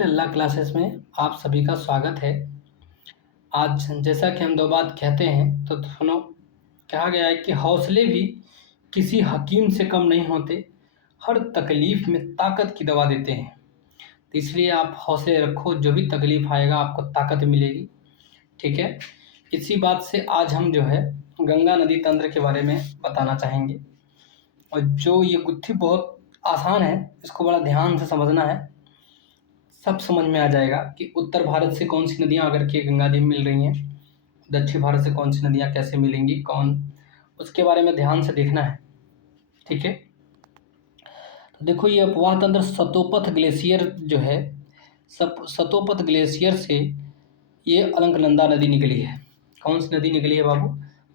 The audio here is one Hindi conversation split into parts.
अल्लाह क्लासेस में आप सभी का स्वागत है। आज जैसा कि हम दो बात कहते हैं तो सुनो, कहा गया है कि हौसले भी किसी हकीम से कम नहीं होते, हर तकलीफ़ में ताकत की दवा देते हैं। तो इसलिए आप हौसले रखो, जो भी तकलीफ़ आएगा आपको ताकत मिलेगी। ठीक है, इसी बात से आज हम जो है गंगा नदी तंत्र के बारे में बताना चाहेंगे। और जो ये गुत्थी बहुत आसान है, इसको बड़ा ध्यान से समझना है, सब समझ में आ जाएगा कि उत्तर भारत से कौन सी नदियाँ आकर के गंगा जी में मिल रही हैं, दक्षिण भारत से कौन सी नदियाँ कैसे मिलेंगी, उसके बारे में ध्यान से देखना है। ठीक है, तो देखो ये अपवाह तंत्र सतोपथ ग्लेशियर जो है, सतोपथ ग्लेशियर से ये अलकनंदा नदी निकली है। कौन सी नदी निकली है बाबू?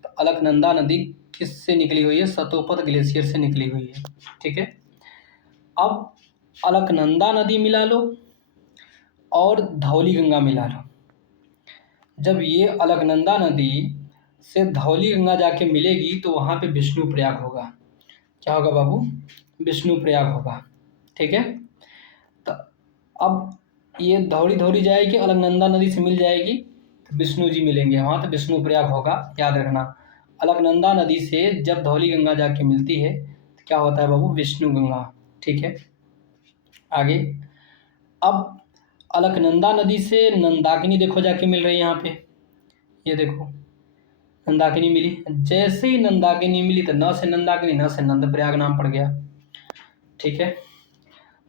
तो अलकनंदा नदी किससे निकली हुई है? सतोपथ ग्लेशियर से निकली हुई है। ठीक है, अब अलकनंदा नदी मिला लो और धौली गंगा मिला लो। जब ये अलकनंदा नदी से धौली गंगा जाके मिलेगी तो वहाँ पे विष्णु प्रयाग होगा। क्या होगा बाबू? विष्णु प्रयाग होगा। ठीक है, तो अब ये धौली धौली जाएगी, अलकनंदा नदी से मिल जाएगी तो विष्णु जी मिलेंगे वहाँ, तो विष्णु प्रयाग होगा। याद रखना, अलकनंदा नदी से जब धौली गंगा जाके मिलती है तो क्या होता है बाबू? विष्णु गंगा। ठीक है, आगे अब अलकनंदा नदी से नंदाकिनी देखो जाके मिल रही है यहाँ पे। ये देखो नंदाकिनी मिली, जैसे ही नंदाकिनी मिली तो न से नंदाकिनी, न से नंद प्रयाग नाम पड़ गया। ठीक है,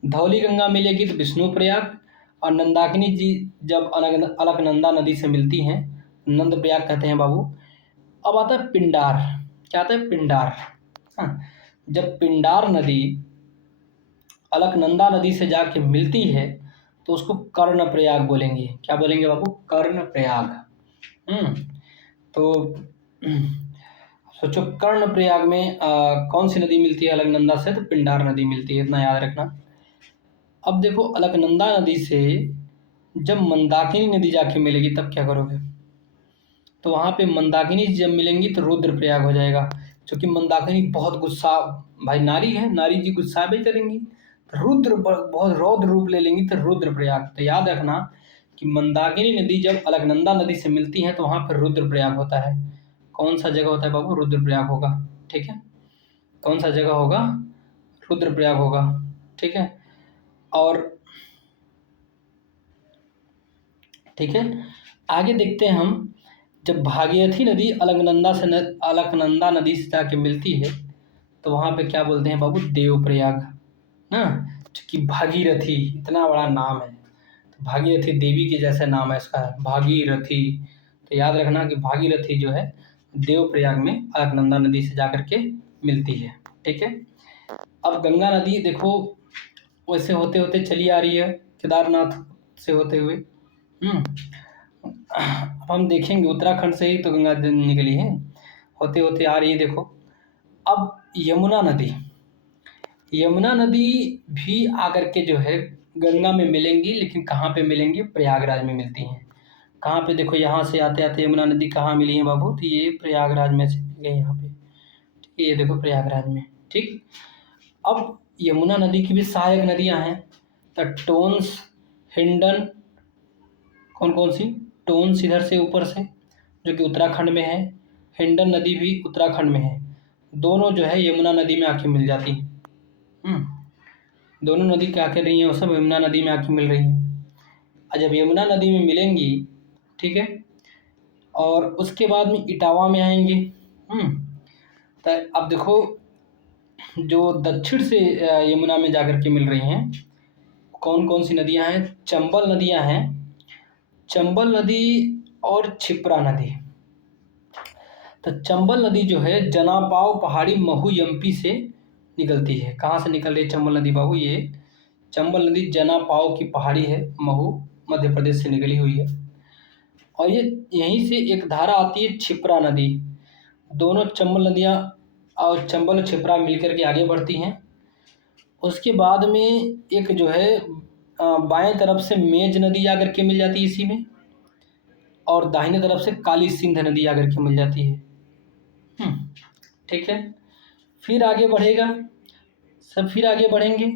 धौली गंगा मिलेगी तो विष्णु प्रयाग, और नंदाकिनी जी जब अलकनंदा नदी से मिलती हैं नंद प्रयाग कहते हैं बाबू। अब आता है पिंडार। क्या आता है? पिंडार। हाँ, जब पिंडार नदी अलकनंदा नदी से जाके मिलती है तो उसको कर्ण प्रयाग बोलेंगे। क्या बोलेंगे बाबू? कर्ण प्रयाग। तो सोचो कर्ण प्रयाग में कौन सी नदी मिलती है अलकनंदा से? तो पिंडार नदी मिलती है, इतना याद रखना। अब देखो अलकनंदा नदी से जब मंदाकिनी नदी जाके मिलेगी तब क्या करोगे? तो वहाँ पे मंदाकिनी जब मिलेंगी तो रुद्र प्रयाग हो जाएगा, क्योंकि मंदाकिनी बहुत गुस्सा भाई नारी है, नारी जी गुस्सा भी करेंगी तो रुद्र बहुत रौद्र रूप ले लेंगी तो रुद्र प्रयाग। तो याद रखना कि मंदाकिनी नदी जब अलकनंदा नदी से मिलती है तो वहाँ पर रुद्र प्रयाग होता है। कौन सा जगह होता है बाबू? रुद्र प्रयाग होगा। ठीक है, कौन सा जगह होगा? रुद्र प्रयाग होगा। ठीक है, और ठीक है, आगे देखते हैं हम। जब भागीरथी नदी अलकनंदा नदी से जाके मिलती है तो वहाँ पे क्या बोलते हैं बाबू? देवप्रयाग ना, क्योंकि भागीरथी इतना बड़ा नाम है, तो भागीरथी देवी के जैसा नाम है इसका, भागीरथी। तो याद रखना कि भागीरथी जो है देवप्रयाग में अलकनंदा नदी से जाकर के मिलती है। ठीक है, अब गंगा नदी देखो वैसे होते होते चली आ रही है केदारनाथ से होते हुए। अब हम देखेंगे उत्तराखंड से ही तो गंगा निकली है, होते होते आ रही है। देखो अब यमुना नदी भी आकर के जो है गंगा में मिलेंगी, लेकिन कहाँ पे मिलेंगी? प्रयागराज में मिलती हैं। कहाँ पे? देखो यहाँ से आते आते यमुना नदी कहाँ मिली है बाबू? तो ये प्रयागराज में से मिल गई यहाँ पे। ठीक है, ये देखो प्रयागराज में। ठीक, अब यमुना नदी की भी सहायक नदियाँ हैं, तो टोन्स, हिंडन, कौन कौन सी? टोन्स इधर से ऊपर से जो कि उत्तराखंड में है, हिंडन नदी भी उत्तराखंड में है। दोनों जो है यमुना नदी में आके मिल जाती हैं। दोनों नदी क्या कर रही हैं? वो सब यमुना नदी में आके मिल रही हैं। और जब यमुना नदी में मिलेंगी, ठीक है, और उसके बाद में इटावा में आएंगे। तो अब देखो जो दक्षिण से यमुना में जाकर के मिल रही हैं, कौन कौन सी नदियां हैं? चंबल नदियां हैं, चंबल नदी और क्षिप्रा नदी। तो चंबल नदी जो है जनापाव पहाड़ी महू एमपी से निकलती है। कहाँ से निकल रही है चंबल नदी बाबू? ये चंबल नदी जनापाव की पहाड़ी है, महू मध्य प्रदेश से निकली हुई है। और ये यहीं से एक धारा आती है क्षिप्रा नदी। दोनों चंबल नदियाँ और चंबल और क्षिप्रा मिलकर के आगे बढ़ती हैं। उसके बाद में एक जो है बाएं तरफ से मेज नदी आकर के मिल जाती है इसी में, और दाहिने तरफ से काली सिंध नदी आकर के मिल जाती है। ठीक है, फिर आगे बढ़ेगा, फिर आगे बढ़ेंगे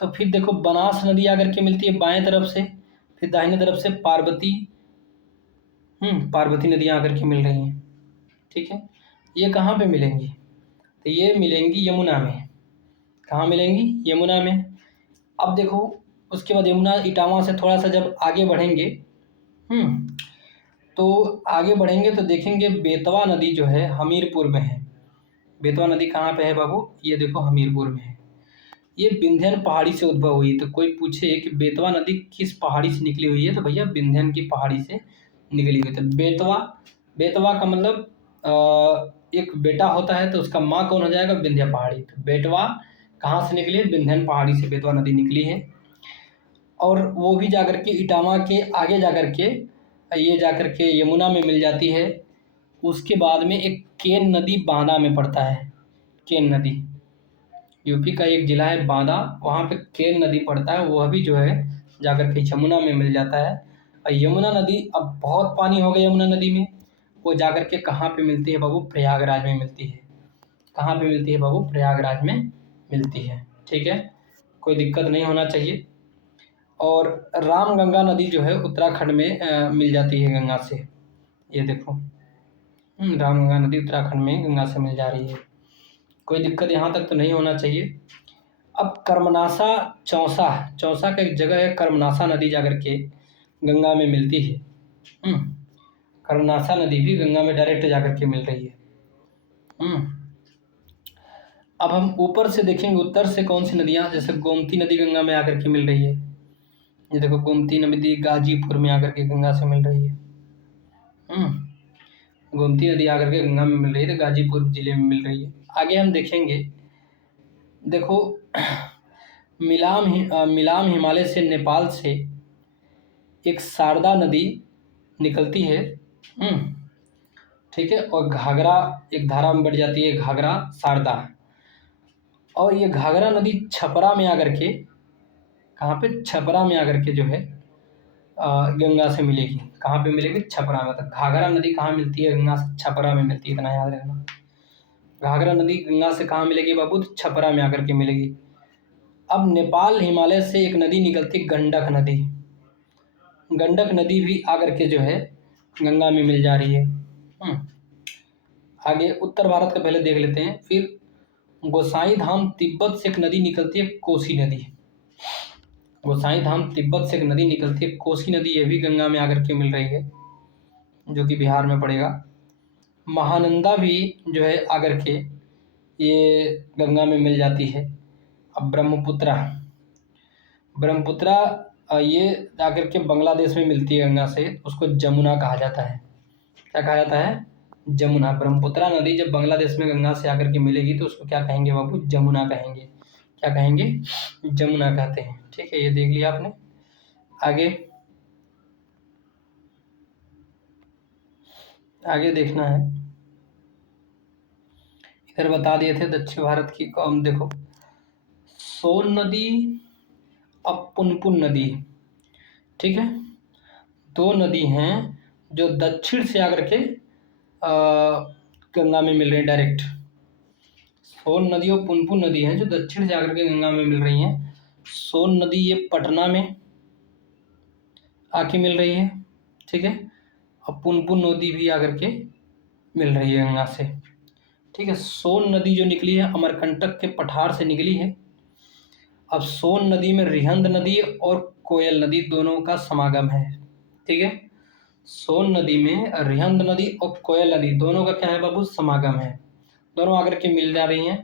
तो फिर देखो बनास नदी आकर के मिलती है बाएं तरफ से, फिर दाहिने तरफ से पार्वती नदियाँ आकर के मिल रही हैं। ठीक है, ये कहाँ पे मिलेंगी? तो ये मिलेंगी यमुना में। कहाँ मिलेंगी? यमुना में। अब देखो उसके बाद यमुना इटावा से थोड़ा सा जब आगे बढ़ेंगे, तो आगे बढ़ेंगे तो देखेंगे बेतवा नदी जो है हमीरपुर में है। बेतवा नदी कहाँ पे है बाबू? ये देखो हमीरपुर में है। ये विंध्यन पहाड़ी से उद्भव हुई। तो कोई पूछे कि बेतवा नदी किस पहाड़ी से निकली हुई है, तो भैया विंध्यन की पहाड़ी से निकली हुई। तो बेतवा, बेतवा का मतलब एक बेटा होता है तो उसका माँ कौन हो जाएगा? विंध्य पहाड़ी। तो बेटवा कहाँ से निकली है? विंध्यन पहाड़ी से बेतवा नदी निकली है। और वो भी जाकर के इटावा के आगे जाकर के ये जाकर के यमुना में मिल जाती है। उसके बाद में एक केन नदी बांदा में पड़ता है। केन नदी यूपी का एक ज़िला है बांदा, वहाँ पे केन नदी पड़ता है, वह भी जो है जाकर के यमुना में मिल जाता है। और यमुना नदी अब बहुत पानी हो गया यमुना नदी में, वो जाकर के कहाँ पे मिलती है बाबू? प्रयागराज में मिलती है। कहाँ पे मिलती है बाबू? प्रयागराज में मिलती है। ठीक है, कोई दिक्कत नहीं होना चाहिए। और रामगंगा नदी जो है उत्तराखंड में मिल जाती है गंगा से। ये देखो रामगंगा नदी उत्तराखंड में गंगा से मिल जा रही है। कोई दिक्कत यहाँ तक तो नहीं होना चाहिए। अब कर्मनासा चौसा, चौसा का एक जगह है कर्मनासा नदी जाकर के गंगा में मिलती है। कर्मनासा नदी भी गंगा में डायरेक्ट जाकर के मिल रही है। अब हम ऊपर से देखेंगे उत्तर से कौन सी नदियाँ, जैसे गोमती नदी गंगा में आकर के मिल रही है। ये देखो गोमती नदी गाजीपुर में आकर के गंगा से मिल रही है। गोमती नदी आकर के गंगा में मिल रही है, तो गाजीपुर जिले में मिल रही है। आगे हम देखेंगे, देखो मिलाम हिमालय से नेपाल से एक शारदा नदी निकलती है। ठीक है, और घाघरा एक धारा में बढ़ जाती है, घाघरा शारदा। और ये घाघरा नदी छपरा में आकर के, कहाँ पे? छपरा में आकर के जो है गंगा से मिलेगी। कहाँ पे मिलेगी? छपरा में। तो घाघरा नदी कहाँ मिलती है? गंगा से छपरा में मिलती है, इतना याद रखना। घाघरा नदी गंगा से कहाँ मिलेगी बाबू? तो छपरा में आकर के मिलेगी। अब नेपाल हिमालय से एक नदी निकलती है गंडक नदी। गंडक नदी भी आकर के जो है गंगा में मिल जा रही है। आगे उत्तर भारत का पहले देख लेते हैं। फिर गोसाई धाम तिब्बत से एक नदी निकलती है कोसी नदी। गोसाई धाम तिब्बत से एक नदी निकलती है कोसी नदी, ये भी गंगा में आकर के मिल रही है, जो कि बिहार में पड़ेगा। महानंदा भी जो है आकर के ये गंगा में मिल जाती है। अब ब्रह्मपुत्रा ये आकर के बांग्लादेश में मिलती है गंगा से, उसको जमुना कहा जाता है। क्या कहा जाता है? जमुना। ब्रह्मपुत्रा नदी जब बांग्लादेश में गंगा से आकर के मिलेगी तो उसको क्या कहेंगे बाबू? जमुना कहेंगे। क्या कहेंगे? जमुना कहते हैं। ठीक है, ये देख लिया आपने। आगे देखना है, इधर बता दिए थे दक्षिण भारत की। कौन? देखो सोन नदी, अब पुनपुन नदी। ठीक है, दो नदी हैं जो दक्षिण से आकर के गंगा में मिल रही हैं डायरेक्ट। सोन नदी और पुनपुन नदी हैं जो दक्षिण से आकर के गंगा में मिल रही हैं। सोन नदी ये पटना में आके मिल रही है। ठीक है, और पुनपुन नदी भी आकर के मिल रही है गंगा से। ठीक है, सोन नदी जो निकली है अमरकंटक के पठार से निकली है। अब सोन नदी में रिहंद नदी और कोयल नदी दोनों का समागम है। ठीक है, सोन नदी में रिहंद नदी और कोयल नदी दोनों का क्या है बाबू? समागम है। दोनों आकर के मिल जा रही हैं।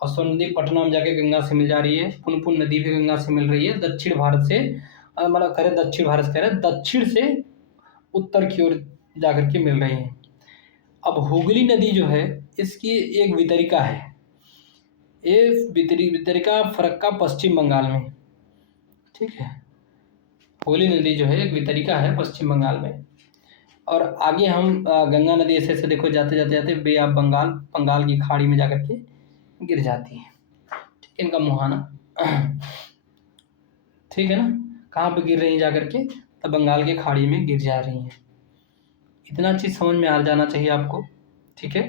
और सोन नदी पटना में जाके गंगा से मिल जा रही है। पुनपुन नदी भी गंगा से मिल रही है दक्षिण भारत से, मतलब कह रहे दक्षिण भारत से, कह रहे दक्षिण से उत्तर की ओर जाकर के मिल रही हैं। अब हुगली नदी जो है इसकी एक वितरिका है। ये वितरिका फरक्का पश्चिम बंगाल में। ठीक है, हुगली नदी जो है एक वितरिका है पश्चिम बंगाल में। और आगे हम गंगा नदी ऐसे देखो जाते जाते बे ऑफ बंगाल की खाड़ी में जाकर के गिर जाती है। ठीक है, इनका मुहाना। ठीक है ना, कहाँ पे गिर रही हैं जाकर के? तो बंगाल की खाड़ी में गिर जा रही हैं। इतना चीज़ समझ में आ जाना चाहिए आपको। ठीक है,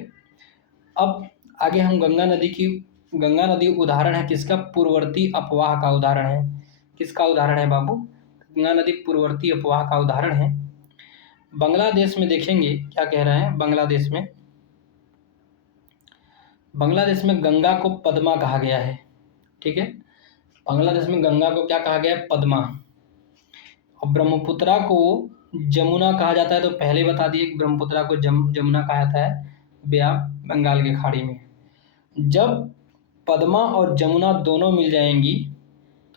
अब आगे हम गंगा नदी की गंगा नदी उदाहरण है किसका? पूर्ववर्ती अपवाह का उदाहरण है। किसका उदाहरण है बाबू? गंगा नदी पूर्ववर्ती अपवाह का उदाहरण है। बांग्लादेश में देखेंगे क्या कह रहे हैं। बांग्लादेश में गंगा को पद्मा कहा गया है। ठीक है, बांग्लादेश में गंगा को क्या कहा गया है? पद्मा। और ब्रह्मपुत्रा को जमुना कहा जाता है। तो पहले बता दिए कि ब्रह्मपुत्रा को जमुना कहा जाता है बे ऑफ बंगाल की खाड़ी में। जब पद्मा और जमुना दोनों मिल जाएंगी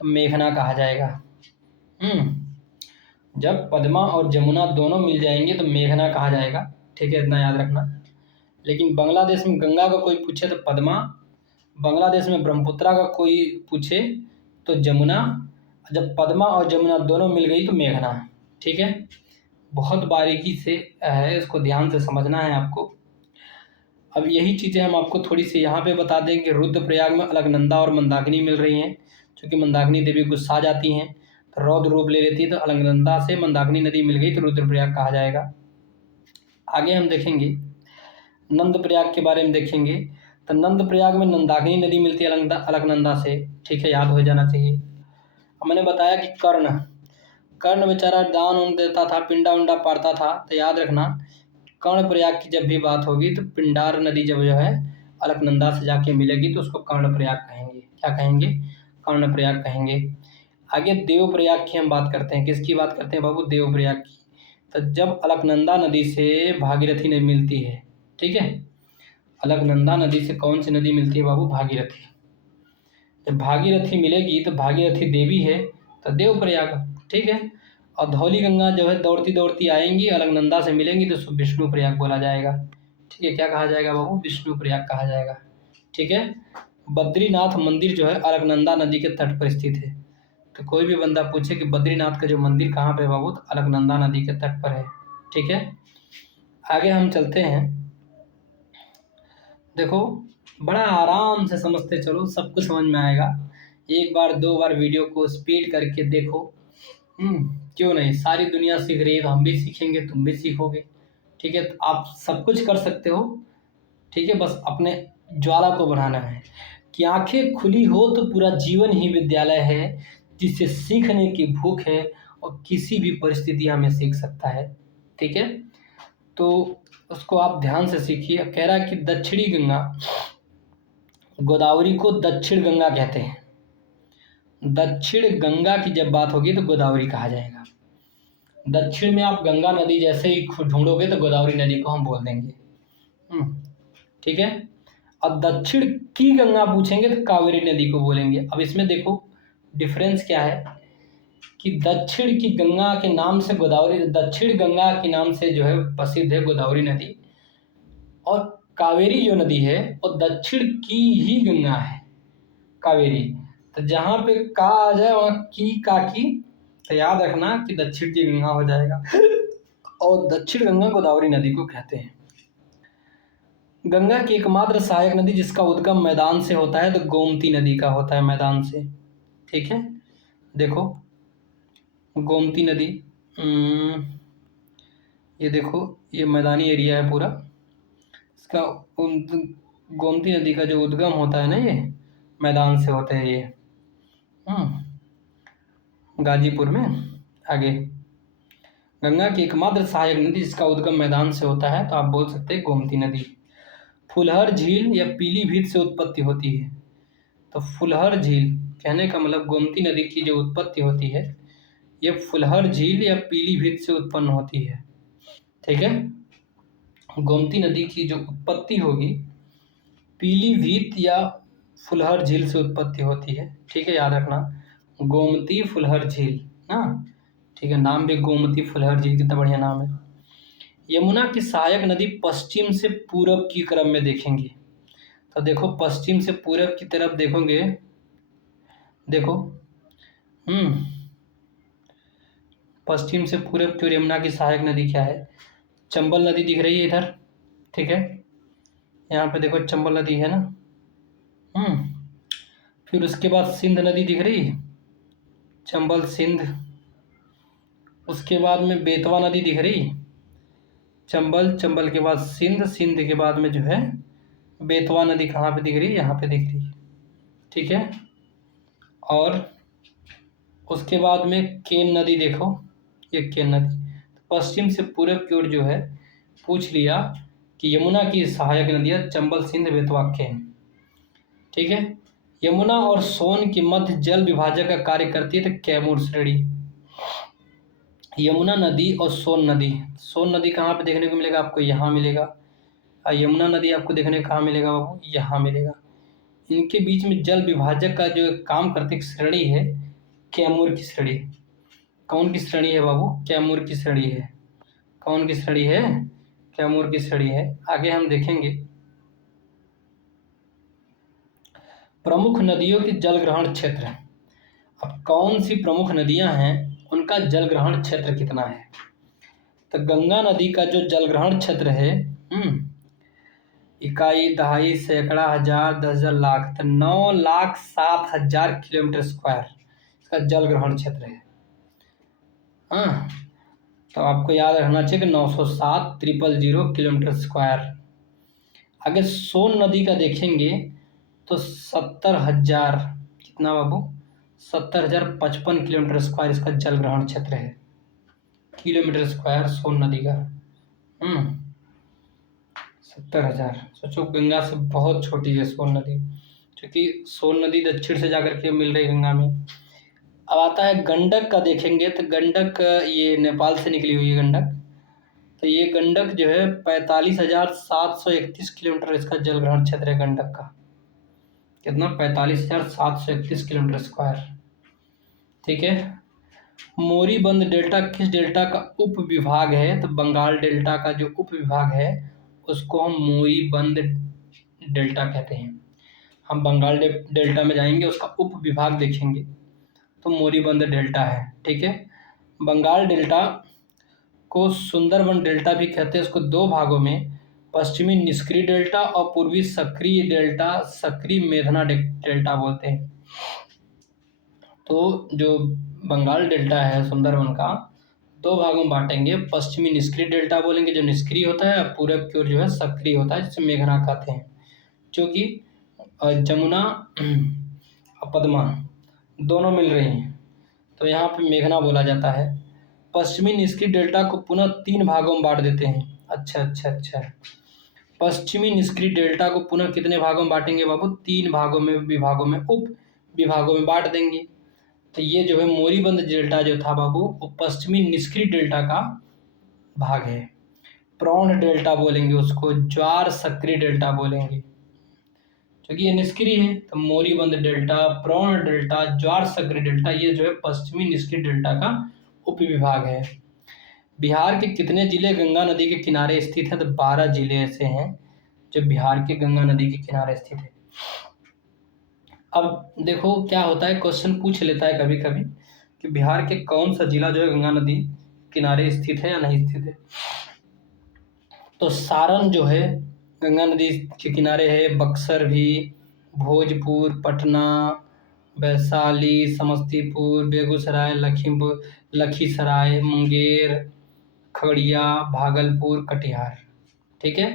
तो मेघना कहा जाएगा। जब पद्मा और जमुना दोनों मिल जाएंगे तो मेघना कहा जाएगा। ठीक है, इतना याद रखना। लेकिन बांग्लादेश में गंगा का कोई पूछे तो पद्मा, बांग्लादेश में ब्रह्मपुत्रा का कोई पूछे तो जमुना, जब पद्मा और जमुना दोनों मिल गई तो मेघना। ठीक है, बहुत बारीकी से है, इसको ध्यान से समझना है आपको। अब यही चीज़ें हम आपको थोड़ी सी यहाँ पे बता दें कि रुद्रप्रयाग में अलकनंदा और मंदाकिनी मिल रही हैं। क्योंकि मंदाकिनी देवी गुस्सा जाती हैं तो रौद्र रूप ले लेती है, तो अलकनंदा से मंदाकिनी नदी मिल गई तो रुद्रप्रयाग कहा जाएगा। आगे हम देखेंगे नंदप्रयाग के बारे में देखेंगे। तो नंदप्रयाग में नंदाकिनी नदी मिलती है अलकनंदा से। ठीक है, याद हो जाना चाहिए। अब मैंने बताया कि कर्ण बेचारा दान उन देता था, पिंडा उंडा पारता था। तो याद रखना कर्णप्रयाग की जब भी बात होगी तो पिंडार नदी जब जो है अलकनंदा से जाके मिलेगी तो उसको कर्णप्रयाग कहेंगे। क्या कहेंगे? कर्णप्रयाग कहेंगे। आगे देवप्रयाग की हम बात करते हैं। किसकी बात करते हैं बाबू? देवप्रयाग की। तो जब अलकनंदा नदी से भागीरथी नदी मिलती है। ठीक है, अलकनंदा नदी से कौन सी नदी मिलती है बाबू? भागीरथी। जब भागीरथी मिलेगी तो भागीरथी देवी है तो देवप्रयाग। ठीक है, और धौली गंगा जो है दौड़ती दौड़ती आएंगी, अलकनंदा से मिलेंगी तो उसको विष्णु प्रयाग बोला जाएगा। ठीक है, क्या कहा जाएगा बाबू? विष्णु प्रयाग कहा जाएगा। ठीक है, बद्रीनाथ मंदिर जो है अलकनंदा नदी के तट पर स्थित है। तो कोई भी बंदा पूछे कि बद्रीनाथ का जो मंदिर कहाँ पे है बाबू? तो अलकनंदा नदी के तट पर है। ठीक है, आगे हम चलते हैं। देखो, बड़ा आराम से समझते चलो, सब कुछ समझ में आएगा। एक बार दो बार वीडियो को स्पीड करके देखो। क्यों नहीं, सारी दुनिया सीख रही है तो हम भी सीखेंगे, तुम भी सीखोगे। ठीक है, तो आप सब कुछ कर सकते हो। ठीक है, बस अपने ज्वाला को बढ़ाना है कि आंखें खुली हो तो पूरा जीवन ही विद्यालय है, जिससे सीखने की भूख है और किसी भी परिस्थिति में सीख सकता है। ठीक है, तो उसको आप ध्यान से सीखिए। कह रहा है कि दक्षिणी गंगा, गोदावरी को दक्षिण गंगा कहते हैं। दक्षिण गंगा की जब बात होगी तो गोदावरी कहा जाएगा। दक्षिण में आप गंगा नदी जैसे ही ढूंढोगे तो गोदावरी नदी को हम बोल देंगे। ठीक है, अब दक्षिण की गंगा पूछेंगे तो कावेरी नदी को बोलेंगे। अब इसमें देखो डिफरेंस क्या है कि दक्षिण की गंगा के नाम से गोदावरी, दक्षिण गंगा के नाम से जो है प्रसिद्ध है गोदावरी नदी, और कावेरी जो नदी है वो दक्षिण की ही गंगा है, कावेरी। तो जहाँ पे का आ जाए वहाँ की का की, तो याद रखना कि दक्षिण की गंगा हो जाएगा। और दक्षिण गंगा गोदावरी नदी को कहते हैं। गंगा की एकमात्र सहायक नदी जिसका उद्गम मैदान से होता है तो गोमती नदी का होता है, मैदान से। ठीक है, देखो गोमती नदी, ये देखो ये मैदानी एरिया है पूरा। इसका गोमती नदी का जो उद्गम होता है ना, ये मैदान से होता है। ये गाजीपुर में। आगे, गंगा की एकमात्र सहायक नदी जिसका उद्गम मैदान से होता है तो आप बोल सकते हैं गोमती नदी। फुलहर झील या पीलीभीत से उत्पत्ति होती है। तो फुलहर झील कहने का मतलब गोमती नदी की जो उत्पत्ति होती है ये फुलहर झील या पीलीभीत से उत्पन्न होती है। ठीक है, गोमती नदी की जो उत्पत्ति होगी पीलीभीत या फुलहर झील से उत्पत्ति होती है। ठीक है, याद रखना गोमती फुलहर झील ना। ठीक है, नाम भी गोमती फुलहर झील, कितना बढ़िया नाम है। यमुना की सहायक नदी पश्चिम से पूरब की क्रम में देखेंगे तो देखो पश्चिम से पूरब की तरफ देखोगे, देखो पश्चिम से पूरब की ओर यमुना की सहायक नदी क्या है? चंबल नदी दिख रही है इधर। ठीक है, यहाँ पे देखो चंबल नदी है ना। फिर उसके बाद सिंध नदी दिख रही है, चंबल सिंध। उसके बाद में बेतवा नदी दिख रही, चंबल, चंबल के बाद सिंध, सिंध के बाद में जो है बेतवा नदी कहाँ पे दिख रही है? यहाँ पे दिख रही है। ठीक है। और उसके बाद में केन नदी देखो, ये केन नदी पश्चिम से पूरब की ओर जो है, पूछ लिया कि यमुना की सहायक नदियाँ चंबल, सिंध, बेतवा, केन। ठीक है। यमुना और सोन के मध्य जल विभाजक का कार्य करती है तो कैमूर श्रेणी। यमुना नदी और सोन नदी, सोन नदी कहाँ पे देखने को मिलेगा आपको, यहाँ मिलेगा। और यमुना नदी आपको देखने को कहाँ मिलेगा बाबू, यहाँ मिलेगा। इनके बीच में जल विभाजक का जो काम करती श्रेणी है, कैमूर की श्रेणी। कौन की श्रेणी है बाबू, कैमूर की श्रेणी है। कौन की श्रेणी है, कैमूर की श्रेणी है। आगे हम देखेंगे प्रमुख नदियों के जल ग्रहण क्षेत्र। अब कौन सी प्रमुख नदियां हैं, उनका जल ग्रहण क्षेत्र कितना है। तो गंगा नदी का जो जल ग्रहण क्षेत्र है, इकाई, दहाई, सैकड़ा, हजार, 10,000, लाख, तो 9,07,000 किलोमीटर स्क्वायर इसका जल ग्रहण क्षेत्र है। हाँ, तो आपको याद रखना चाहिए कि 907,000 किलोमीटर स्क्वायर। अगर सोन नदी का देखेंगे तो 70,000, कितना बाबू, 70,055 किलोमीटर स्क्वायर इसका जल ग्रहण क्षेत्र है। किलोमीटर स्क्वायर सोन नदी का 70,000। सोचो गंगा से बहुत छोटी है सोन नदी, क्योंकि सोन नदी दक्षिण से जाकर के मिल रही गंगा में। अब आता है गंडक का देखेंगे तो गंडक ये नेपाल से निकली हुई है गंडक। तो ये गंडक जो है 45,731 किलोमीटर इसका जल ग्रहण क्षेत्र है गंडक का। कितना, 45,731 किलोमीटर स्क्वायर। ठीक है। मोरीबंद डेल्टा किस डेल्टा का उप विभाग है, तो बंगाल डेल्टा का जो उप विभाग है उसको हम मोरीबंद डेल्टा कहते हैं। हम बंगाल डेल्टा में जाएंगे, उसका उप विभाग देखेंगे तो मोरीबंद डेल्टा है। ठीक है। बंगाल डेल्टा को सुंदरबन डेल्टा भी कहते हैं। इसको दो भागों में, पश्चिमी निष्क्रिय डेल्टा और पूर्वी सक्रिय डेल्टा, सक्रिय मेघना डेल्टा बोलते हैं। तो जो बंगाल डेल्टा है सुंदरबन का, दो भागों में बांटेंगे। पश्चिमी निष्क्रिय डेल्टा बोलेंगे जो निष्क्रिय होता है, और पूरब की ओर जो है सक्रिय होता है, जिसे मेघना कहते हैं। जो कि जमुना और पद्मा दोनों मिल रही हैं, तो यहाँ पे मेघना बोला जाता है। पश्चिमी निष्क्रिय डेल्टा को पुनः 3 भागों में बांट देते हैं। अच्छा। पश्चिमी निष्क्रिय डेल्टा को पुनः कितने भागों में बांटेंगे बाबू, 3 भागों में, विभागों में, उप विभागों में बांट देंगे। तो ये जो है मोरीबंद डेल्टा जो था बाबू, वो पश्चिमी निष्क्रिय डेल्टा का भाग है। प्रौढ़ डेल्टा बोलेंगे उसको, ज्वार सक्रिय डेल्टा बोलेंगे, क्योंकि ये निष्क्रिय है। तो मोरीबंद डेल्टा, प्रौढ़ डेल्टा, ज्वार सक्रिय डेल्टा, ये जो है पश्चिमी निष्क्रिय डेल्टा का उप विभाग है। बिहार के कितने जिले गंगा नदी के किनारे स्थित है, तो 12 जिले ऐसे हैं जो बिहार के गंगा नदी के किनारे स्थित है। अब देखो क्या होता है, क्वेश्चन पूछ लेता है कभी कभी कि बिहार के कौन सा जिला जो है गंगा नदी किनारे स्थित है या नहीं स्थित है। तो सारण जो है गंगा नदी के किनारे है, बक्सर भी, भोजपुर, पटना, वैशाली, समस्तीपुर, बेगूसराय, लखीसराय, मुंगेर, खगड़िया, भागलपुर, कटिहार। ठीक है।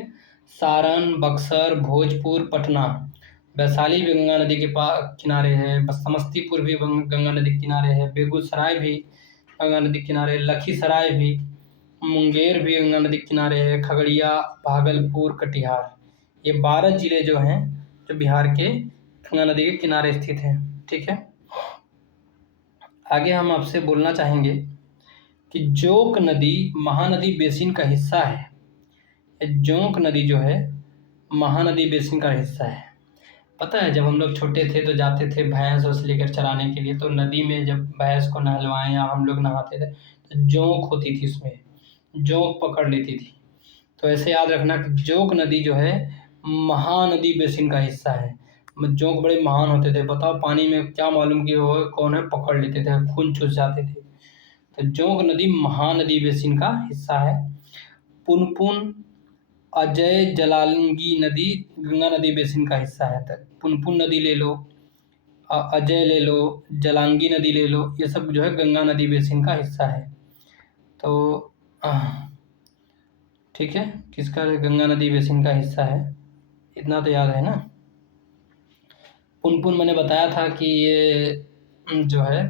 सारण, बक्सर, भोजपुर, पटना, वैशाली भी गंगा नदी के किनारे है, समस्तीपुर भी गंगा नदी के किनारे है, बेगूसराय भी गंगा नदी के किनारे, लखीसराय भी, मुंगेर भी गंगा नदी के किनारे है, खगड़िया, भागलपुर, कटिहार, ये 12 जिले जो हैं जो बिहार के गंगा नदी के किनारे स्थित हैं। ठीक है। आगे हम आपसे बोलना चाहेंगे कि जोंक नदी महानदी बेसिन का हिस्सा है। जोंक नदी जो है महानदी बेसिन का हिस्सा है। पता है जब हम लोग छोटे थे तो जाते थे भैंस उस लेकर चराने के लिए, तो नदी में जब भैंस को नहलवाएं या हम लोग नहाते थे तो जोंक होती थी, उसमें जोंक पकड़ लेती थी। तो ऐसे याद रखना कि जोंक नदी जो है महानदी बेसिन का हिस्सा है। जोंक बड़े महान होते थे, बताओ पानी में क्या मालूम कि वो कौन है, पकड़ लेते थे, खून चूस जाते थे। तो जोंक नदी महानदी बेसिन का हिस्सा है। पुनपुन, अजय, जलांगी नदी गंगा नदी बेसिन का हिस्सा है। तो पुनपुन नदी ले लो, अजय ले लो, जलांगी नदी ले लो, ये सब जो है गंगा नदी बेसिन का हिस्सा है। तो ठीक है, किसका, गंगा नदी बेसिन का हिस्सा है, इतना तो याद है ना। पुनपुन मैंने बताया था कि ये जो है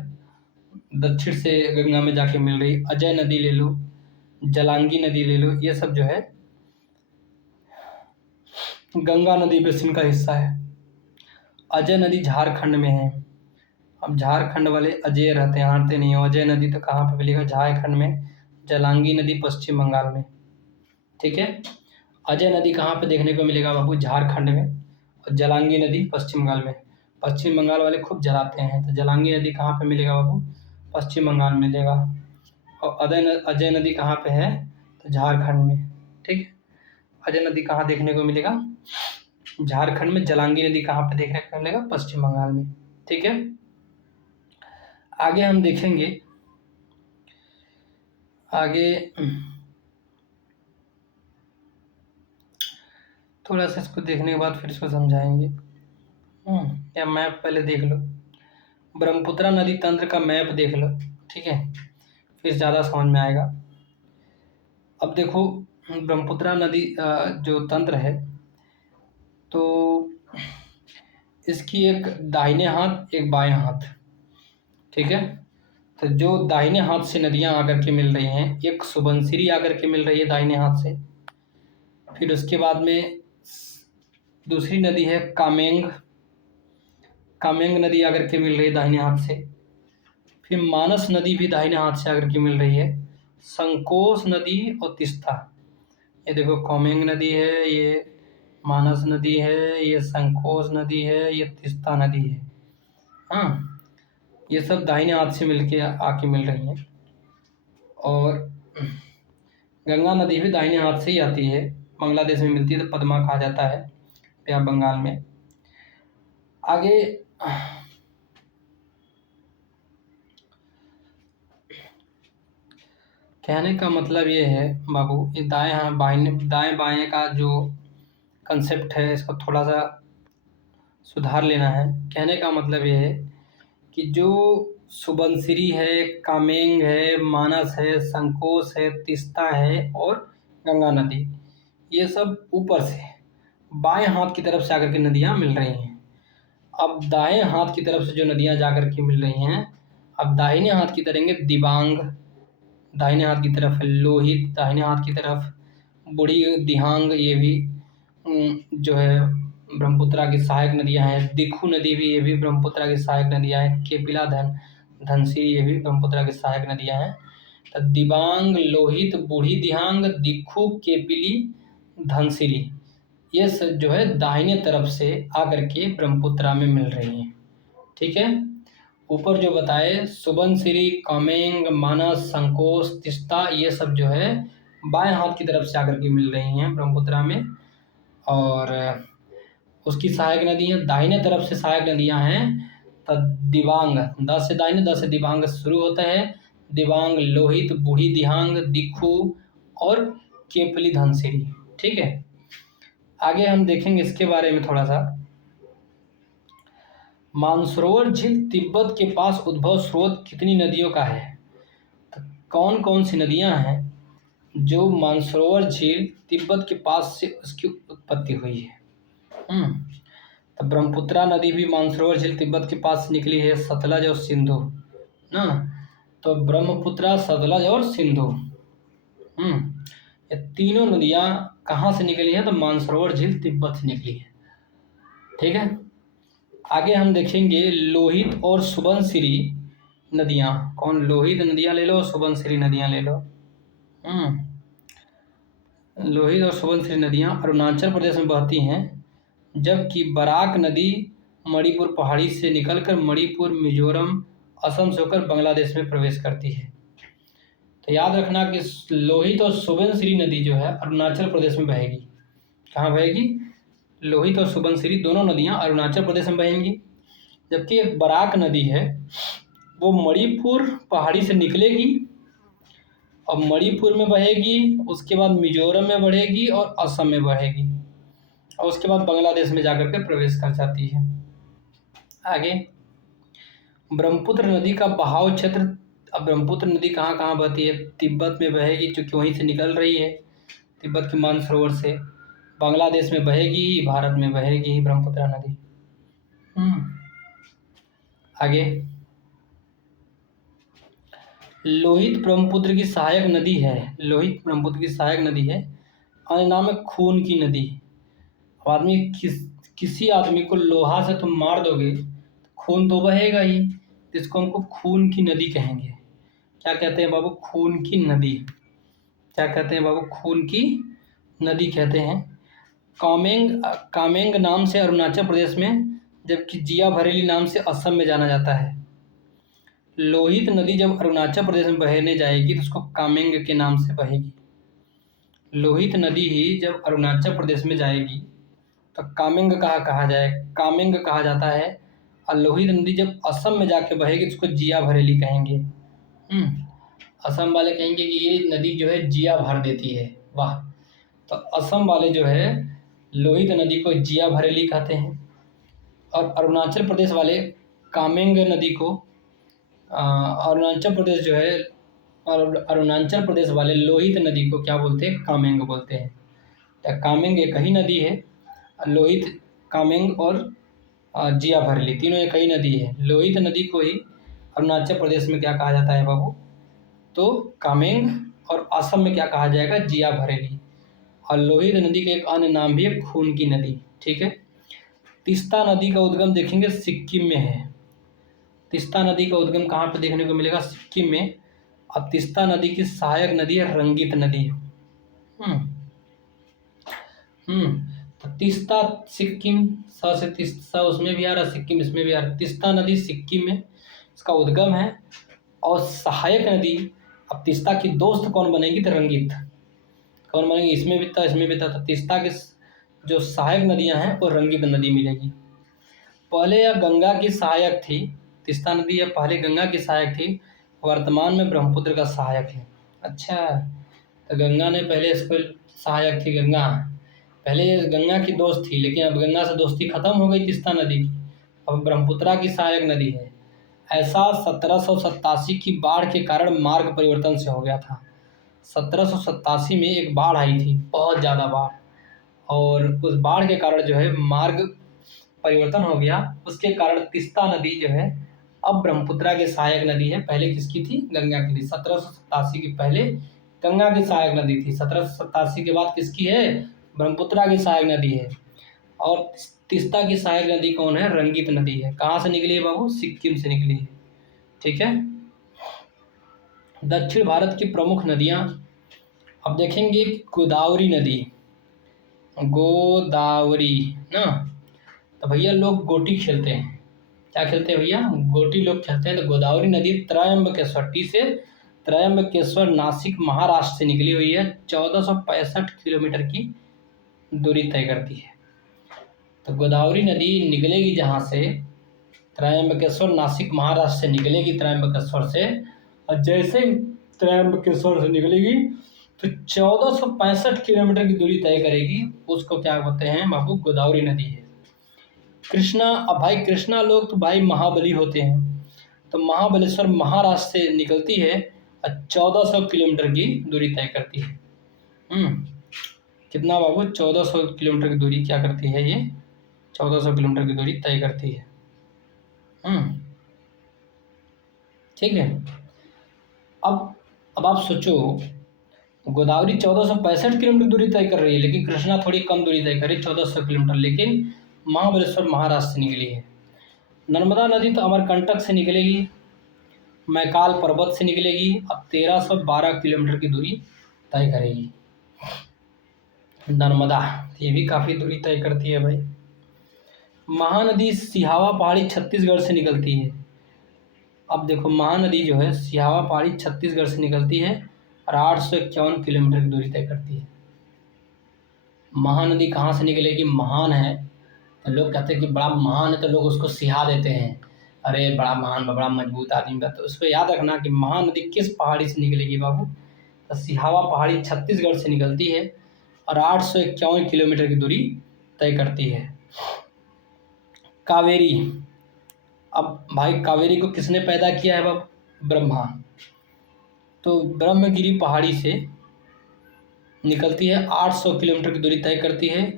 दक्षिण से गंगा में जाके मिल रही। अजय नदी ले लो, जलांगी नदी ले लो, ये सब जो है गंगा नदी बेसिन का हिस्सा है। अजय नदी झारखंड में है। अब झारखंड वाले अजय रहते हैं, हारते नहीं हो। अजय नदी तो कहाँ पे मिलेगा? झारखंड में। जलांगी नदी पश्चिम बंगाल में। ठीक है, अजय नदी कहाँ पे देखने को मिलेगा बाबू? झारखंड में। और जलांगी नदी पश्चिम बंगाल में। पश्चिम बंगाल वाले खूब जलाते हैं, तो जलांगी नदी कहाँ पे मिलेगा बाबू? पश्चिम बंगाल में मिलेगा। और अजय नदी कहाँ पे है? तो झारखंड में। ठीक है, अजय नदी कहाँ देखने को मिलेगा? झारखंड में। जलांगी नदी कहाँ पे देखने को मिलेगा? पश्चिम बंगाल में। ठीक है, आगे हम देखेंगे। आगे थोड़ा सा इसको देखने के बाद फिर इसको समझाएंगे। या मैप पहले देख लो, ब्रह्मपुत्रा नदी तंत्र का मैप देख लो। ठीक है, फिर ज़्यादा समझ में आएगा। अब देखो, ब्रह्मपुत्रा नदी जो तंत्र है, तो इसकी एक दाहिने हाथ एक बाएं हाथ। ठीक है, तो जो दाहिने हाथ से नदियां आकर के मिल रही हैं, एक सुबनसिरी आकर के मिल रही है दाहिने हाथ से। फिर उसके बाद में दूसरी नदी है कामेंग। कामेंग नदी आकर के मिल रही है दाहिने हाथ से। फिर मानस नदी भी दाहिने हाथ से आकर के मिल रही है। संकोश नदी और तीस्ता। ये देखो, कामेंग नदी है, ये मानस नदी है, ये संकोश नदी है, ये तीस्ता नदी है। हाँ, ये सब दाहिने हाथ से मिलके आके मिल रही हैं। और गंगा नदी भी दाहिने हाथ से ही आती है, बांग्लादेश में मिलती है, तो पद्मा कहा जाता है या बंगाल में। आगे कहने का मतलब ये है बाबू, ये दाएं बाएं का जो कंसेप्ट है, इसको थोड़ा सा सुधार लेना है। कहने का मतलब ये है कि जो सुबनसिरी है, कामेंग है, मानस है, संकोश है, तीस्ता है और गंगा नदी, ये सब ऊपर से बाएं हाथ की तरफ से आकर के नदियां मिल रही हैं। अब दाएं हाथ की तरफ से जो नदियां जाकर के मिल रही हैं, अब दाहिने हाथ की तरफ दिबांग, दाहिने हाथ की तरफ है लोहित, दाहिने हाथ की तरफ बूढ़ी दिहांग, ये भी जो है ब्रह्मपुत्रा की सहायक नदियां हैं। दिखू नदी भी, ये भी ब्रह्मपुत्रा की सहायक नदियां हैं। केपिला धनसिरी, ये भी ब्रह्मपुत्रा की सहायक नदियां हैं। तो दिबांग, लोहित, बूढ़ी दिहांग, दिखू, केपिली, धनसिरी, ये सब जो है दाहिने तरफ से आकर के ब्रह्मपुत्रा में मिल रही हैं। ठीक है, ऊपर जो बताए सुबनसिरी, कामेंग, मानस, संकोश, तीस्ता, ये सब जो है बाएं हाथ की तरफ से आकर के मिल रही हैं ब्रह्मपुत्रा में। और उसकी सहायक नदियां दाहिने तरफ से सहायक नदियां हैं। तो दिबांग, द से दाहिने, द से दिबांग शुरू होता है। दिबांग, लोहित, बूढ़ी दिहांग, दिखू और केपली धनसिरी। ठीक है, आगे हम देखेंगे इसके बारे में थोड़ा सा। मानसरोवर झील तिब्बत के पास उद्भव स्रोत कितनी नदियों का है? तो कौन कौन सी नदियां हैं जो मानसरोवर झील तिब्बत के पास से उसकी उत्पत्ति हुई है? तो ब्रह्मपुत्रा नदी भी मानसरोवर झील तिब्बत के पास से निकली है, सतलज और सिंधु ना। तो ब्रह्मपुत्रा, सतलज और सिंधु, ये तीनों नदियां कहाँ से निकली हैं? तो मानसरोवर झील तिब्बत से निकली है। ठीक है, आगे हम देखेंगे लोहित और सुबनसिरी नदियां। कौन? लोहित नदियां ले लो, सुबनसिरी नदियां ले लो। लोहित और सुबनसिरी नदियां अरुणाचल प्रदेश में बहती हैं, जबकि बराक नदी मणिपुर पहाड़ी से निकलकर मणिपुर, मिजोरम, असम से होकर बांग्लादेश में प्रवेश करती है। तो याद रखना कि लोहित और सुबनसिरी नदी जो है अरुणाचल प्रदेश में बहेगी। कहाँ बहेगी? लोहित और सुबनसिरी दोनों नदियाँ अरुणाचल प्रदेश में बहेंगी, जबकि एक बराक नदी है वो मणिपुर पहाड़ी से निकलेगी और मणिपुर में बहेगी, उसके बाद मिजोरम में बढ़ेगी और असम में बढ़ेगी, और उसके बाद बांग्लादेश में जाकर के प्रवेश कर जाती है। आगे ब्रह्मपुत्र नदी का बहाव क्षेत्र। अब ब्रह्मपुत्र नदी कहाँ कहाँ बहती है? तिब्बत में बहेगी, क्योंकि वहीं से निकल रही है तिब्बत के मानसरोवर से। बांग्लादेश में बहेगी, भारत में बहेगी ब्रह्मपुत्र नदी। आगे, लोहित ब्रह्मपुत्र की सहायक नदी है। लोहित ब्रह्मपुत्र की सहायक नदी है। अन्य नाम है खून की नदी। अब आदमी किसी आदमी को लोहा से तुम मार दोगे, खून तो बहेगा ही, तो इसको हमको खून की नदी कहेंगे। क्या कहते हैं बाबू? खून की नदी। क्या कहते हैं बाबू? खून की नदी कहते हैं। कामेंग नाम से अरुणाचल प्रदेश में, जबकि जिया भरेली नाम से असम में जाना जाता है। लोहित नदी जब अरुणाचल प्रदेश में बहने जाएगी तो उसको कामेंग के नाम से बहेगी। लोहित नदी ही जब अरुणाचल प्रदेश में जाएगी तो कामेंग कहा जाए, कामेंग कहा जाता है। और लोहित नदी जब असम में जाके बहेगी तो उसको जिया भरेली कहेंगे। असम वाले कहेंगे कि ये नदी जो है जिया भर देती है। वाह! तो असम वाले जो है लोहित नदी को जिया भरेली कहते हैं, और अरुणाचल प्रदेश वाले कामेंग नदी को, अरुणाचल प्रदेश जो है, और अरुणाचल प्रदेश वाले लोहित नदी को क्या बोलते हैं? कामेंग बोलते हैं। तो कामेंग एक ही नदी है। लोहित, कामेंग और जिया भरेली तीनों एक ही नदी है। लोहित नदी को ही अरुणाचल प्रदेश में क्या कहा जाता है बाबू? तो कामेंग। और असम में क्या कहा जाएगा? जिया भरेली। और लोहित नदी का एक अन्य नाम भी है खून की नदी। ठीक है। तीस्ता नदी का उद्गम देखेंगे सिक्किम में है। तीस्ता नदी का उद्गम कहाँ पे देखने को मिलेगा? सिक्किम में। अब तीस्ता नदी की सहायक नदी है रंगित नदी। तो तीस्ता सिक्किम, स से तीस्ता उसमें भी आ रहा, सिक्किम इसमें भी आ रहा। तीस्ता नदी सिक्किम में इसका उद्गम है। और सहायक नदी, अब तीस्ता की दोस्त कौन बनेगी? तो रंगित। कौन बनेगी? इसमें भी था, इसमें भी था। तो तीस्ता की जो सहायक नदियां हैं वो रंगित नदी मिलेगी। पहले यह गंगा की सहायक थी। तीस्ता नदी यह पहले गंगा की सहायक थी, वर्तमान में ब्रह्मपुत्र का सहायक है। अच्छा, तो गंगा ने पहले इसको सहायक थी। गंगा पहले ये गंगा की दोस्त थी, लेकिन अब गंगा से दोस्ती खत्म हो गई तीस्ता नदी की, अब ब्रह्मपुत्रा की सहायक नदी है। ऐसा 1787 की बाढ़ के कारण मार्ग परिवर्तन से हो गया था। 1787 में एक बाढ़ आई थी, बहुत ज़्यादा बाढ़, और उस बाढ़ के कारण जो है मार्ग परिवर्तन हो गया। उसके कारण तीस्ता नदी जो है अब ब्रह्मपुत्रा की सहायक नदी है। पहले किसकी थी? गंगा की थी। 1787 की पहले गंगा की सहायक नदी थी, 1787 के बाद किसकी है? ब्रह्मपुत्रा की सहायक नदी है। और तीस्ता की सहायक नदी कौन है? रंगित नदी है। कहाँ से निकली है बाबू? सिक्किम से निकली है। ठीक है। दक्षिण भारत की प्रमुख नदियाँ, अब देखेंगे गोदावरी नदी। गोदावरी ना, तो भैया लोग गोटी खेलते हैं। क्या खेलते हैं भैया? गोटी लोग खेलते हैं। तो गोदावरी नदी त्रयंबकेश्वर, टी से त्रयंबकेश्वर, नासिक, महाराष्ट्र से निकली हुई है। 1465 किलोमीटर की दूरी तय करती है। तो गोदावरी नदी निकलेगी जहाँ से, त्रयंबकेश्वर, नासिक, महाराष्ट्र से निकलेगी त्रयंबकेश्वर से, और जैसे ही त्रयंबकेश्वर से निकलेगी तो 1465 किलोमीटर की दूरी तय करेगी। उसको क्या बोलते हैं बाबू? गोदावरी नदी है। कृष्णा, अब भाई कृष्णा लोग तो भाई महाबली होते हैं, तो महाबलेश्वर महाराष्ट्र से निकलती है और 1400 किलोमीटर की दूरी तय करती है। कितना बाबू? 1400 किलोमीटर की दूरी क्या करती है ये? 1400 किलोमीटर की दूरी तय करती है। ठीक है। अब आप सोचो, गोदावरी 1465 किलोमीटर दूरी तय कर रही है, लेकिन कृष्णा थोड़ी कम दूरी तय कर रही है, 1400 किलोमीटर, लेकिन महाबलेश्वर महाराष्ट्र से निकली है। नर्मदा नदी तो अमरकंटक से निकलेगी, मैकाल पर्वत से निकलेगी, अब 1312 किलोमीटर की दूरी तय करेगी। नर्मदा ये भी काफ़ी दूरी तय करती है भाई। महानदी सिहावा पहाड़ी छत्तीसगढ़ से निकलती है। अब देखो, महानदी जो है सिहावा पहाड़ी छत्तीसगढ़ से निकलती है और 851 किलोमीटर की दूरी तय करती है। महानदी कहाँ से निकलेगी? महान है तो लोग कहते हैं कि बड़ा महान है, तो लोग उसको सिहा देते हैं, अरे बड़ा महान, बड़ा मजबूत आदमी बा। तो उसको याद रखना कि महानदी किस पहाड़ी से निकलेगी बाबू? तो सिहावा पहाड़ी छत्तीसगढ़ से निकलती है और 851 किलोमीटर की दूरी तय करती है। कावेरी, अब भाई कावेरी को किसने पैदा किया है बाबू? ब्रह्मा। तो ब्रह्मगिरी पहाड़ी से निकलती है, 800 किलोमीटर की दूरी तय करती है।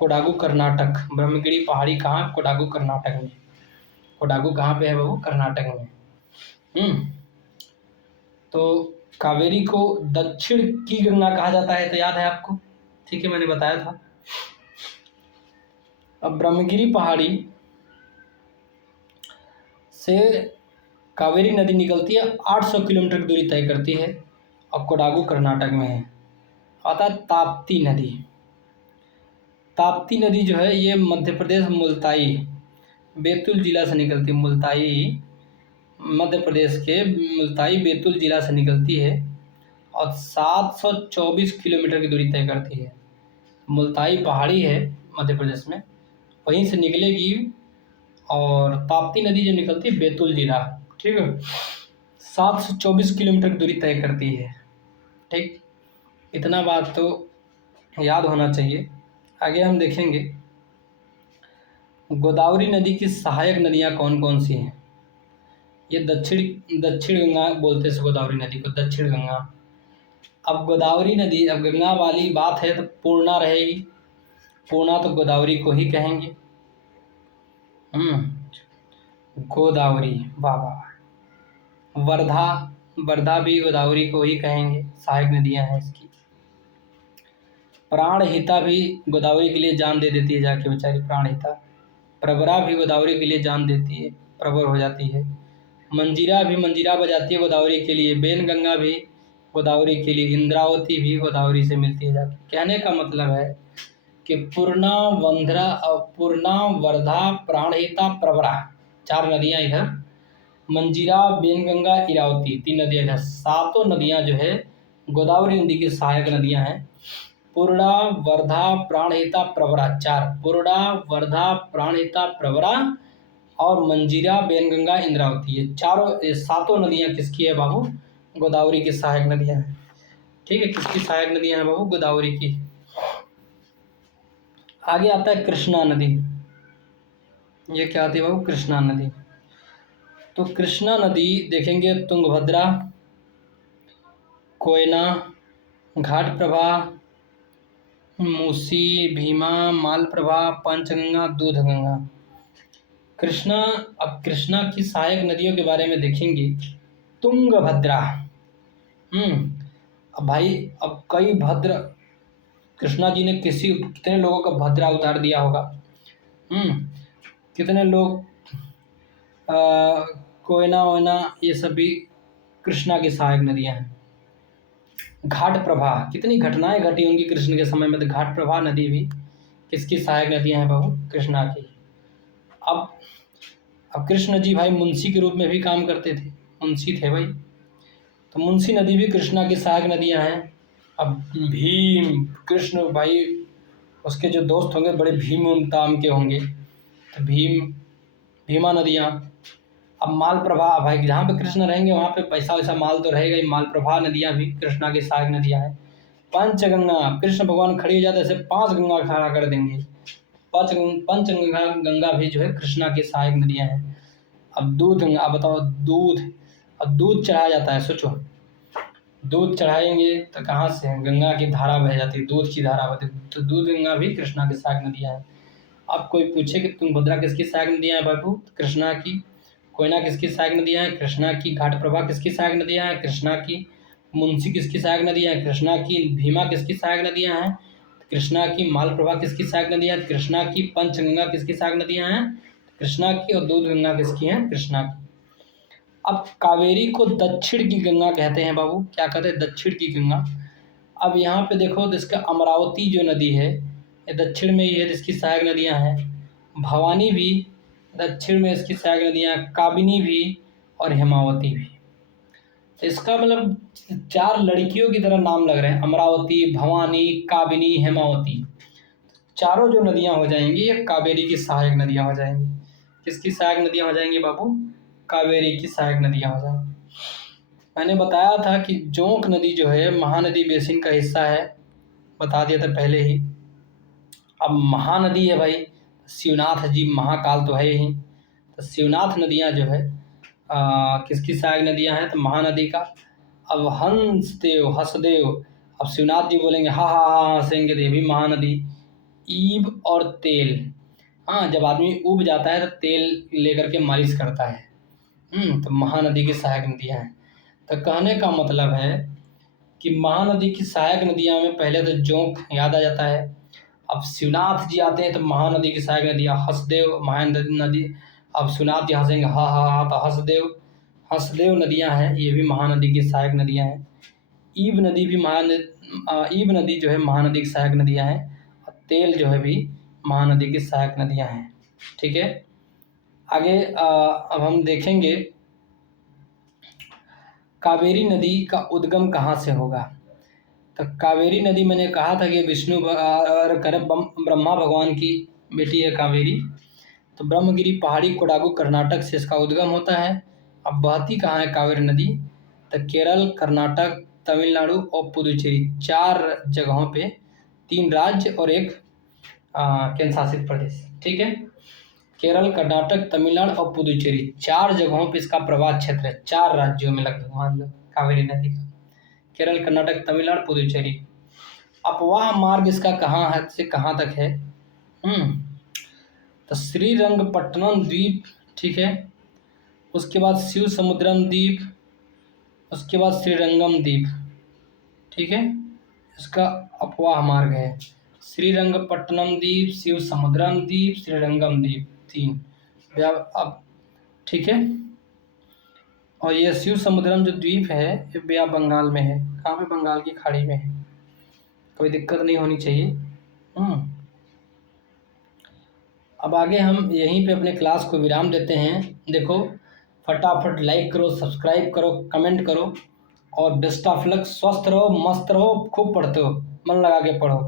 कोडागु कर्नाटक। ब्रह्मगिरी पहाड़ी कहाँ? कोडागु कर्नाटक में। कोडागु कहाँ पे है बाबू? कर्नाटक में। तो कावेरी को दक्षिण की गंगा कहा जाता है, तो याद है आपको? ठीक है, मैंने बताया था। अब ब्रह्मगिरी पहाड़ी से कावेरी नदी निकलती है, 800 किलोमीटर की दूरी तय करती है और कोडागु कर्नाटक में है। आता ताप्ती नदी। ताप्ती नदी जो है ये मध्य प्रदेश मुल्ताई बैतूल जिला से निकलती है। मुल्ताई मध्य प्रदेश के मुल्ताई बैतूल जिला से निकलती है और 724 किलोमीटर की दूरी तय करती है। मुल्ताई पहाड़ी है मध्य प्रदेश में, वहीं से निकलेगी और ताप्ती नदी जो निकलती है बैतूल जिला, ठीक है, 724 किलोमीटर की दूरी तय करती है। ठीक, इतना बात तो याद होना चाहिए। आगे हम देखेंगे गोदावरी नदी की सहायक नदियाँ कौन कौन सी हैं। ये दक्षिण गंगा बोलते हैं गोदावरी नदी को, दक्षिण गंगा। अब गोदावरी नदी, अब गंगा वाली बात है तो पूर्णा रहेगी। पूर्णा तो गोदावरी को ही कहेंगे। गोदावरी, वाह वाह। वर्धा, वर्धा भी गोदावरी को ही कहेंगे, सहायक नदियां हैं इसकी। प्राणहिता भी गोदावरी के लिए जान दे देती है जाके बेचारी, प्राणहिता। प्रवरा भी गोदावरी के लिए जान देती है, प्रवर हो जाती है। मंजीरा भी मंजीरा बजाती है गोदावरी के लिए। बेनगंगा भी गोदावरी के लिए। इंद्रावती भी गोदावरी से मिलती है जाके। कहने का मतलब है कि पूर्णा, वर्धा, प्राणहिता, प्रवरा, 4 नदियाँ इधर, मंजीरा, बेनगंगा, इरावती, 3 नदियाँ इधर। 7 नदियाँ जो है गोदावरी नदी की सहायक नदियाँ हैं। पूर्णा, वर्धा, प्राणहिता, प्रवरा, 4। पूर्णा, वर्धा, प्राणहिता, प्रवरा और मंजीरा, बेनगंगा, इंद्रावती, ये 7 नदियाँ किसकी है बाबू? गोदावरी की सहायक नदियाँ हैं। ठीक है, किसकी सहायक नदियाँ हैं बाबू? गोदावरी की। आगे आता है कृष्णा नदी। ये क्या आती है बाबू? कृष्णा नदी। तो कृष्णा नदी देखेंगे तुंगभद्रा, कोयना, घाटप्रभा, मूसी, भीमा, मालप्रभा, पंचगंगा, दूधगंगा। कृष्णा, अब कृष्णा की सहायक नदियों के बारे में देखेंगे। तुंगभद्रा, अब भाई, अब कई भद्र, कृष्णा जी ने कितने लोगों का भद्रा उतार दिया होगा। कितने लोग, कोयना वोयना, ये सब भी कृष्णा की सहायक नदियां हैं। घाट प्रभा, कितनी घटनाएं घटी होंगी कृष्ण के समय में, तो घाट प्रभा नदी भी किसकी सहायक नदियां हैं बाबू? कृष्णा की। अब कृष्ण जी भाई मुंशी के रूप में भी काम करते थे, मुंशी थे भाई, तो मुंशी नदी भी कृष्णा की सहायक नदियां हैं। अब भीम, कृष्ण भाई, उसके जो दोस्त होंगे बड़े भीम नाम के होंगे, तो भीमा नदियाँ। अब मालप्रभा, भाई जहाँ पे कृष्ण रहेंगे वहाँ पे पैसा वैसा माल तो रहेगा ही। मालप्रभा नदियाँ भी कृष्णा की सहायक नदियाँ हैं। पंचगंगा, कृष्ण भगवान खड़ी हो जाते ऐसे 5 गंगा खड़ा कर देंगे। पंचगंगा, गंगा भी जो है कृष्णा की सहायक नदियाँ हैं। अब दूधगंगा, अब बताओ अब दूध चढ़ाया जाता है, सोचो, दूध चढ़ाएंगे तो कहाँ से? गंगा की धारा बह जाती है, दूध की धारा बहती, तो दूध गंगा भी कृष्णा की सहायक नदियाँ हैं। अब कोई पूछे कि तुंगभद्रा किसकी सहायक नदियाँ हैं बाबू? कृष्णा की। कोयना किसकी सहायक नदियाँ हैं? कृष्णा की। घाटप्रभा किसकी सहायक नदियाँ हैं? कृष्णा की। मुंशी किसकी सहायक नदियाँ हैं? कृष्णा की। भीमा किसकी सहायक नदियाँ हैं? कृष्णा की। मालप्रभा किसकी सहायक नदियाँ हैं? कृष्णा की। पंचगंगा किसकी सहायक नदियाँ हैं? कृष्णा की। और दूध गंगा किसकी हैं? कृष्णा की। अब कावेरी को दक्षिण की गंगा कहते हैं बाबू। क्या कहते हैं? दक्षिण की गंगा। अब यहाँ पे देखो तो इसका अमरावती जो नदी है ये दक्षिण में ही है, इसकी सहायक नदियाँ हैं। भवानी भी दक्षिण में, इसकी सहायक नदियाँ, काबिनी भी और हेमावती भी। इसका मतलब 4 लड़कियों की तरह नाम लग रहे हैं, अमरावती, भवानी, काबिनी, हेमावती। चारों जो नदियाँ हो जाएंगी ये कावेरी की सहायक नदियाँ हो जाएंगी। किसकी सहायक नदियाँ हो जाएंगी बाबू? कावेरी की सहायक नदियाँ हो जाएंगी। मैंने बताया था कि जोंक नदी जो है महानदी बेसिन का हिस्सा है, बता दिया था पहले ही। अब महानदी है भाई, शिवनाथ जी महाकाल तो है ही, तो शिवनाथ नदियाँ जो है किसकी सहायक नदियाँ हैं? तो महानदी का। अब हंसदेव, हसदेव, अब शिवनाथ जी बोलेंगे हा हा हा हंसेंगे, तो ये भी महानदी। ईब और तेल। हाँ, जब आदमी ऊब जाता है तो तेल लेकर के मालिश करता है। तो महानदी की सहायक नदियाँ हैं। तो कहने का मतलब है कि महानदी की सहायक नदियाँ में पहले तो जोंक याद आ जाता है। अब शिवनाथ जी आते हैं तो महानदी की सहायक नदियाँ हसदेव महानदी। अब शिवनाथ जी हंसेंगे हा तो हसदेव नदियाँ हैं, ये भी महानदी की सहायक नदियाँ हैं। ईब नदी भी ईब नदी जो है महानदी की सहायक नदियाँ हैं। और तेल जो है भी महानदी की सहायक नदियाँ हैं। ठीक है, आगे अब हम देखेंगे कावेरी नदी का उद्गम कहाँ से होगा। तो कावेरी नदी मैंने कहा था कि ब्रह्मा भगवान की बेटी है कावेरी। तो ब्रह्मगिरी पहाड़ी कोडागु कर्नाटक से इसका उद्गम होता है। अब बहती कहाँ है कावेरी नदी, तो केरल, कर्नाटक, तमिलनाडु और पुदुचेरी 4 जगहों पे, 3 राज्य और एक केंद्र शासित प्रदेश। ठीक है, केरल, कर्नाटक, तमिलनाडु और पुदुचेरी 4 जगहों पे इसका प्रवाह क्षेत्र है। 4 राज्यों में लगभग मान लो कावेरी नदी का, केरल, कर्नाटक, तमिलनाडु, पुदुचेरी। अपवाह मार्ग इसका कहाँ है से कहाँ तक है। तो श्रीरंगपट्टनम द्वीप, ठीक है, उसके बाद शिव समुद्रम द्वीप, उसके बाद श्रीरंगम द्वीप। ठीक है, इसका अपवाह मार्ग है श्रीरंगपट्टनम द्वीप, शिव समुद्रम द्वीप, श्रीरंगम द्वीप, 3। अब ठीक है, और ये शिव समुद्रम जो द्वीप है ये बे ऑफ बंगाल में है। कहाँ पे, बंगाल की खाड़ी में है, कोई दिक्कत नहीं होनी चाहिए। अब आगे हम यहीं पे अपने क्लास को विराम देते हैं। देखो, फटाफट लाइक करो, सब्सक्राइब करो, कमेंट करो और बेस्ट ऑफ लक। स्वस्थ रहो, मस्त रहो, खूब पढ़ते हो, मन लगा के पढ़ो।